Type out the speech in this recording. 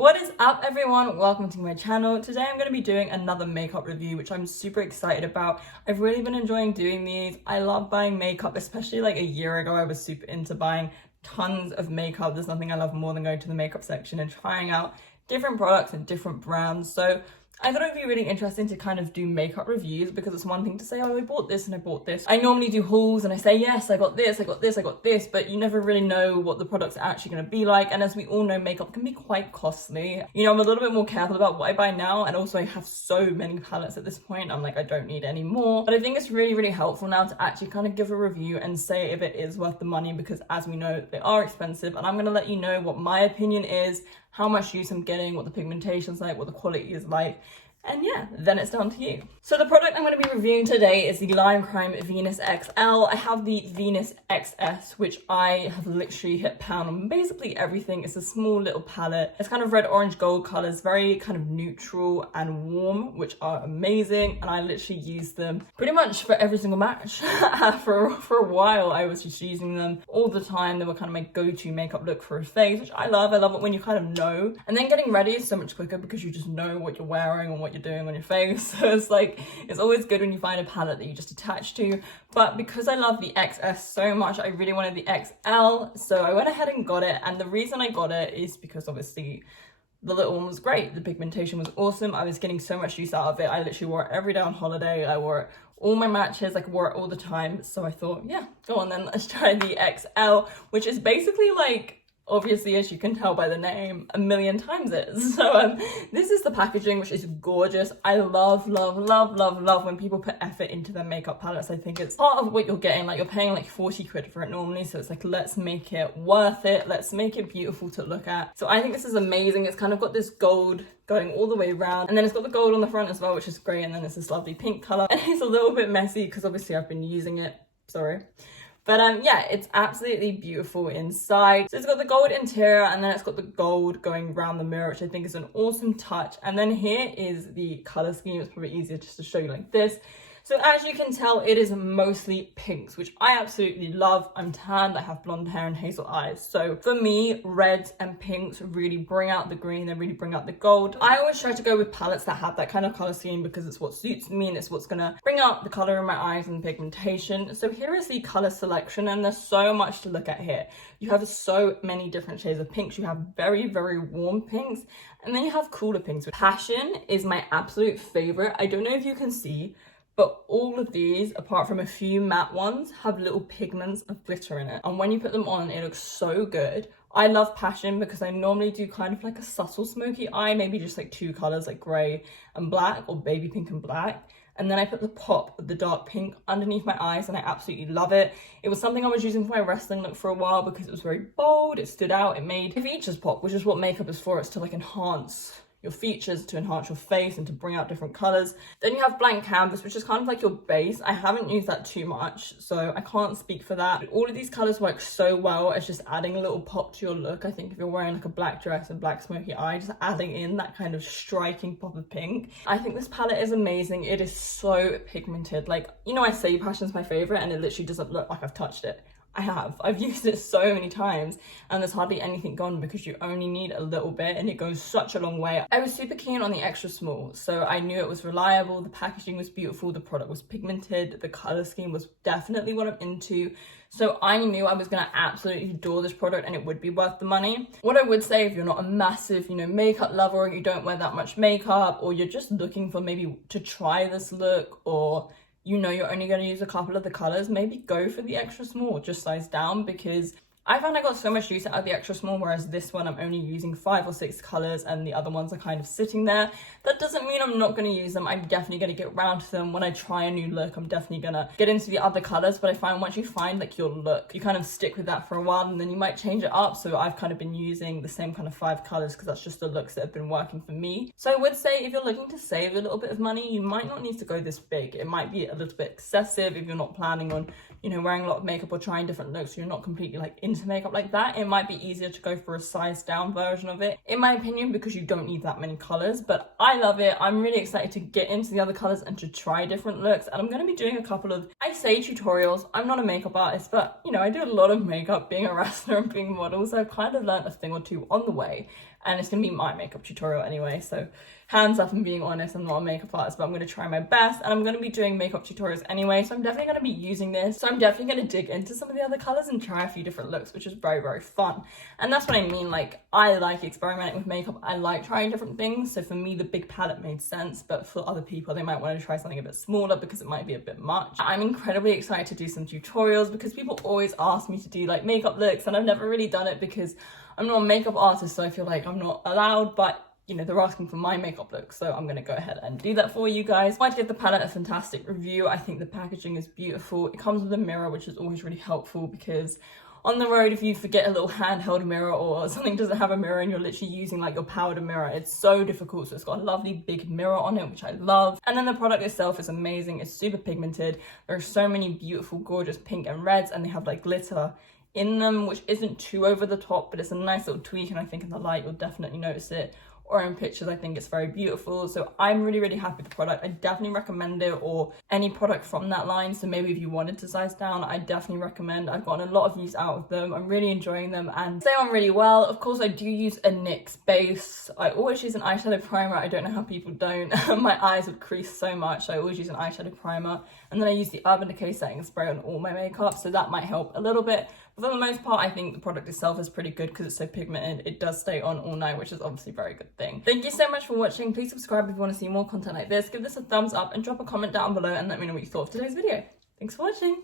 What is up everyone? Welcome to my channel. Today I'm going to be doing another makeup review, which I'm super excited about. I've really been enjoying doing these. I love buying makeup, especially like a year ago I was super into buying tons of makeup. There's nothing I love more than going to the makeup section and trying out different products and different brands. So I thought it would be really interesting to kind of do makeup reviews, because it's one thing to say, oh, I bought this and I bought this. I normally do hauls and I say, yes, I got this, I got this, I got this, but you never really know what the product's actually going to be like. And as we all know, makeup can be quite costly. You know, I'm a little bit more careful about what I buy now. And also I have so many palettes at this point. I'm like, I don't need any more. But I think it's really, really helpful now to actually kind of give a review and say if it is worth the money, because as we know, they are expensive. And I'm going to let you know what my opinion is, how much use I'm getting, what the pigmentation's like, what the quality is like. And yeah, then it's down to you. So the product I'm going to be reviewing today is the Lime Crime Venus XL. I have the Venus XS, which I have literally hit pound on basically everything. It's a small little palette. It's kind of red, orange, gold colors, very kind of neutral and warm, which are amazing. And I literally use them pretty much for every single match. for a while, I was just using them all the time. They were kind of my go-to makeup look for a face, which I love. I love it when you kind of know. And then getting ready is so much quicker because you just know what you're wearing and what you're doing on your face. So it's like, it's always good when you find a palette that you just attach to. But because I love the XS so much, I really wanted the XL, so I went ahead and got it. And the reason I got it is because obviously the little one was great, the pigmentation was awesome, I was getting so much use out of it. I literally wore it every day on holiday, I wore it all my matches, like wore it all the time. So I thought, yeah, go on then, let's try the XL, which is basically like, obviously, as you can tell by the name, a million times it. So this is the packaging, which is gorgeous. I love, love, love, love, love when people put effort into their makeup palettes. I think it's part of what you're getting. Like, you're paying like 40 quid for it normally. So it's like, let's make it worth it. Let's make it beautiful to look at. So I think this is amazing. It's kind of got this gold going all the way around. And then it's got the gold on the front as well, which is great. And then it's this lovely pink color. And it's a little bit messy because obviously I've been using it. Sorry. But yeah, it's absolutely beautiful inside. So it's got the gold interior, and then it's got the gold going around the mirror, which I think is an awesome touch. And then here is the color scheme. It's probably easier just to show you like this. So as you can tell, it is mostly pinks, which I absolutely love. I'm tanned, I have blonde hair and hazel eyes. So for me, reds and pinks really bring out the green and really bring out the gold. I always try to go with palettes that have that kind of color scheme because it's what suits me and it's what's gonna bring out the color in my eyes and pigmentation. So here is the color selection, and there's so much to look at here. You have so many different shades of pinks. You have very, very warm pinks, and then you have cooler pinks. Passion is my absolute favorite. I don't know if you can see, but all of these, apart from a few matte ones, have little pigments of glitter in it. And when you put them on, it looks so good. I love Passion because I normally do kind of like a subtle smoky eye, maybe just like two colors, like gray and black, or baby pink and black. And then I put the pop of the dark pink underneath my eyes, and I absolutely love it. It was something I was using for my wrestling look for a while because it was very bold, it stood out, it made the features pop, which is what makeup is for. It's to like enhance your features, to enhance your face and to bring out different colors. Then you have Blank Canvas, which is kind of like your base. I haven't used that too much, so I can't speak for that. But all of these colors work so well as just adding a little pop to your look. I think if you're wearing like a black dress and black smoky eye, just adding in that kind of striking pop of pink. I think this palette is amazing. It is so pigmented. Like, you know, I say Passion's my favorite and it literally doesn't look like I've touched it. I've used it so many times and there's hardly anything gone because you only need a little bit and it goes such a long way. I was super keen on the extra small, so I knew it was reliable, the packaging was beautiful, the product was pigmented, the color scheme was definitely what I'm into. So I knew I was going to absolutely adore this product and it would be worth the money. What I would say, if you're not a massive, you know, makeup lover, or you don't wear that much makeup, or you're just looking for maybe to try this look, or you know you're only going to use a couple of the colors, maybe go for the extra small, just size down, because I found I got so much use out of the extra small, whereas this one I'm only using 5 or 6 colors and the other ones are kind of sitting there. That doesn't mean I'm not going to use them. I'm definitely going to get around to them. When I try a new look, I'm definitely going to get into the other colors, but I find once you find like your look, you kind of stick with that for a while and then you might change it up. So I've kind of been using the same kind of 5 colors because that's just the looks that have been working for me. So I would say if you're looking to save a little bit of money, you might not need to go this big. It might be a little bit excessive if you're not planning on, you know, wearing a lot of makeup or trying different looks. You're not completely like into makeup like that. It might be easier to go for a size down version of it, in my opinion, because you don't need that many colors. But I love it. I'm really excited to get into the other colors and to try different looks. And I'm going to be doing a couple of, I say tutorials. I'm not a makeup artist, but you know, I do a lot of makeup being a wrestler and being a model. So I've kind of learned a thing or two on the way. and it's gonna be my makeup tutorial anyway, so hands up and being honest, I'm not a makeup artist, but I'm gonna try my best, and I'm gonna be doing makeup tutorials anyway, so I'm definitely gonna be using this. So I'm definitely gonna dig into some of the other colors and try a few different looks, which is very, very fun. And that's what I mean, like, I like experimenting with makeup, I like trying different things, so for me the big palette made sense, but for other people they might want to try something a bit smaller because it might be a bit much. I'm incredibly excited to do some tutorials because people always ask me to do like makeup looks, and I've never really done it because I'm not a makeup artist, so I feel like I'm not allowed, but you know, they're asking for my makeup look, so I'm gonna go ahead and do that for you guys. I'd give the palette a fantastic review. I think the packaging is beautiful. It comes with a mirror, which is always really helpful because on the road, if you forget a little handheld mirror or something doesn't have a mirror and you're literally using like your powder mirror, it's so difficult. So it's got a lovely big mirror on it, which I love. And then the product itself is amazing. It's super pigmented. There are so many beautiful, gorgeous pink and reds, and they have like glitter in them, which isn't too over the top, but it's a nice little tweak, and I think in the light you'll definitely notice it, or in pictures I think it's very beautiful. So I'm really, really happy with the product. I definitely recommend it, or any product from that line. So maybe if you wanted to size down, I definitely recommend. I've gotten a lot of use out of them. I'm really enjoying them and they stay on really well. Of course I do use a NYX base. I always use an eyeshadow primer. I don't know how people don't. My eyes would crease so much, so I always use an eyeshadow primer, and then I use the Urban Decay setting spray on all my makeup, so that might help a little bit. But for the most part, I think the product itself is pretty good because it's so pigmented. It does stay on all night, which is obviously a very good thing. Thank you so much for watching. Please subscribe if you want to see more content like this. Give this a thumbs up and drop a comment down below and let me know what you thought of today's video. Thanks for watching.